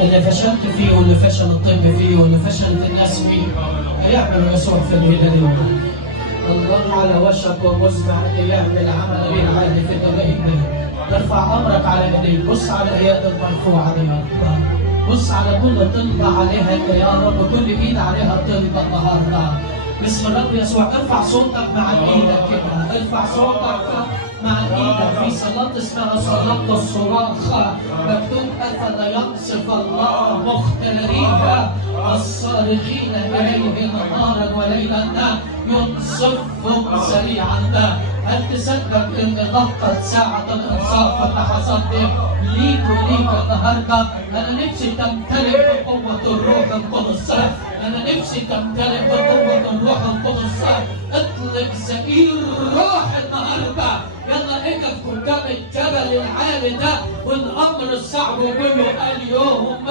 اللي فشلت فيه واللي فشل الطب فيه واللي فشلت الناس فيه هيعمل يسوع في الميلاد. الله على وشك ومزمع ان يعمل عمل غير عادي في دمائنا. ارفع امرك على ايديك، بص على اياد المرفوعه دي يا رب، بص على كل طلبه عليها يا رب، كل ايد عليها طلبه النهارده باسم الرب يسوع. ارفع صوتك مع ايدك كده، ارفع صوتك مع ايدك في صلاه اسمها صلاه الصراخ. مكتوب افلا يقصف الله مختارين الصارخين اليه نهارا وليلا ينصفهم سريعا. هل تصدق ان ضغطت ساعه الانصاف فتحصلت ليك وليك النهارده؟ انا نفسي تمتلئ بقوه الروح القدس، انا نفسي تمتلئ بقوه الروح القدس. اطلق زئير روح النهارده، يلا اقف قدام الجبل العالي ده والامر الصعب كله اليوم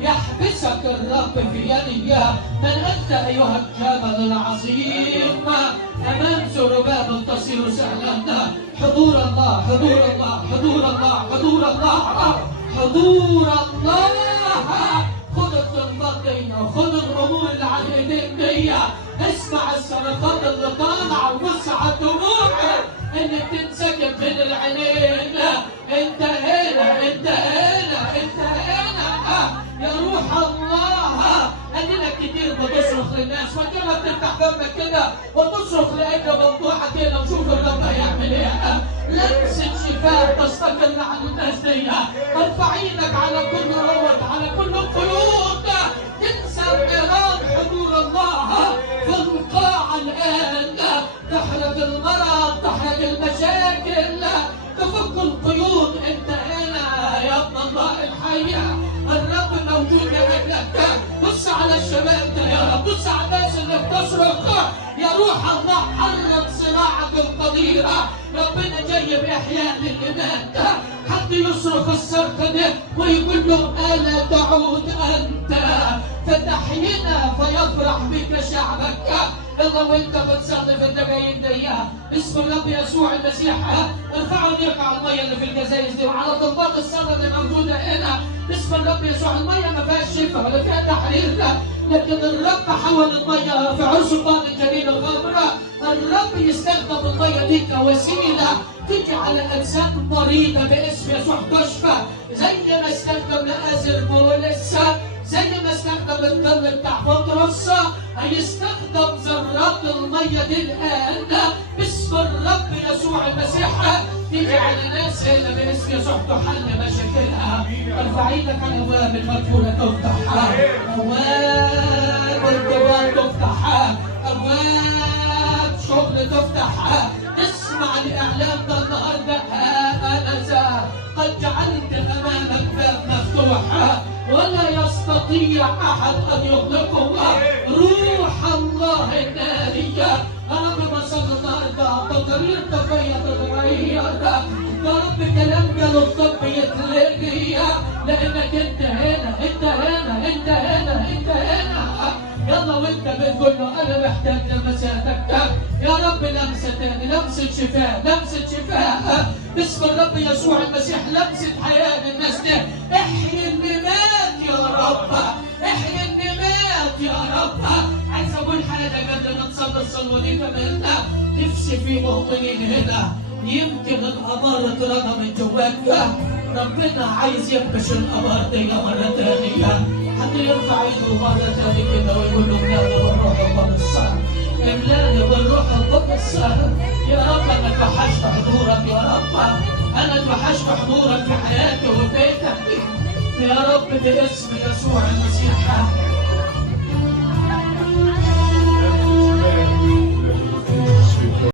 يحبسك الرب في يدي. من انت ايها الجبل العظيم؟ امام زربابل تصير سهلا. حضور الله حضور الله حضور الله حضور الله حضور الله. خذ الطلبات دي، خذ الامور اللي على ايديك دي، اسمع الصرخات اللي طالعه وبص على الدموع اللي بتنسكب بين العينين. انت هنا انت هنا انت هنا يا روح الله. ادينا كتير بتصرخ للناس، فكما بتفتح فمك كده وتصرخ لاجل موضوعك كده وشوف الرب هيعمل ايه. لمسه شفاء تستقر على الناس دي. ارفع ايدك على كل روض، على كل قيود تنسى ايران حضور الله في القاعه الان. تحرق المرض، تحرق المشاكل، تفك القيود. انت هنا يا ابن الله الحي، الرب موجود لاجلك. بص على الشباب ده يا رب، بص على الناس اللي بتصرخ يا روح الله. حرك صراعك القديره، ربنا جاي باحياء للايمان. حد يصرخ الصرخه ده ويقول له الا تعود انت فتحيينا فيفرح بك شعبك. الله وانت بتصلي في الدقايق دي باسم الرب يسوع المسيح، ارفعوا ايديك على الميه اللي في الجزائر دي وعلى طلبات الصلاه اللي موجوده هنا باسم الرب يسوع. الميه ما فيهاش شفاء ولا فيها تحرير، لكن الرب حول الميه في عصفان الجليل الغامره. الرب يستخدم الميه دي كوسيله تجعل الانسان مريضه باسم يسوع تشفى، زي ما استخدم لآزر بولس، زي ما استخدم الدم بتاع بطرس. هيستخدم ذرات الميه دي الان باسم الرب يسوع المسيح، تجعل الناس هنا باسم يسوع تحل مشاكلها. ارفع ايدك على الابواب المقفوله تفتح، ابواب القضاء تفتح، ابواب شغل تفتح. اسمع الاعلان ده النهارده، انا قد جعلت امامك باب مفتوح ولا يستطيع احد ان يغلقه. روح الله الناريه يا رب، ما صلى النهارده تقارير طبيه تتغير يا رب، كلام قال الطب يتلغي لانك انت هنا انت هنا انت هنا انت هنا. يلا وانت بتقول له انا محتاج لمساتك يا رب. لمسه تاني، لمسه شفاء، لمسه شفاء باسم الرب يسوع المسيح، لمسه حياه للناس دي. احيي النمات يا رب، احيي النمات يا رب. عايز اقول حاجه قبل ما نصلي الصلوه دي كمان، نفسي في مؤمنين هنا يمكن الاماره ترى من جواك، ربنا عايز يكبش الاماره دي مره ثانيه. حد يرفع ايده مره ثانيه كده ويقول له املاني بالروح القدس، املاني بالروح القدس يا رب. انا اتوحشت حضورك يا رب، انا اتوحشت حضورك في حياتي وفي بيتك يا رب باسم يسوع المسيح.